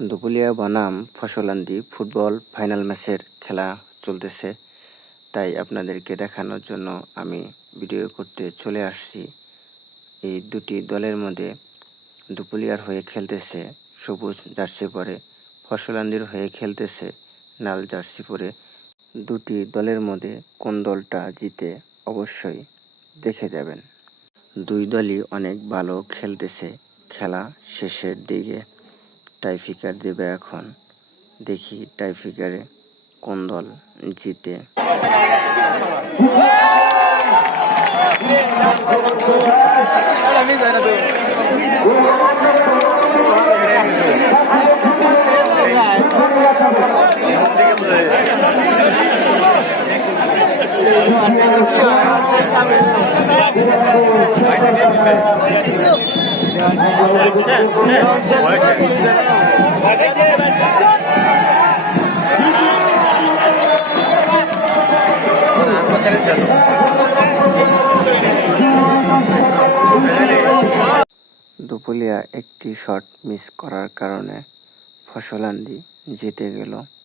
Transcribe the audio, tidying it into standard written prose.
দুপুলিয়া বনাম ফসলান্দি football final ম্যাচের খেলা চলতেছে, তাই আপনাদেরকে দেখানোর জন্য আমি ভিডিও করতে চলে আসছি। এই দুটি দলের মধ্যে দুপুলিয়ার হয়ে খেলতেছে সবুজ জার্সি পরে, ফসলান্দির হয়ে খেলতেছে লাল জার্সি পরে। দুটি দলের মধ্যে কোন দলটা জিতে অবশ্যই দেখে যাবেন। দুই দলই অনেক ভালো খেলতেছে। খেলা শেষের দিকে টাইফিকার দেবে এখন। দেখি টাইফিকারে কোন দল জিতে। দুপুলিয়া একটি শট মিস করার কারণে ফসলান্দি জিতে গেল।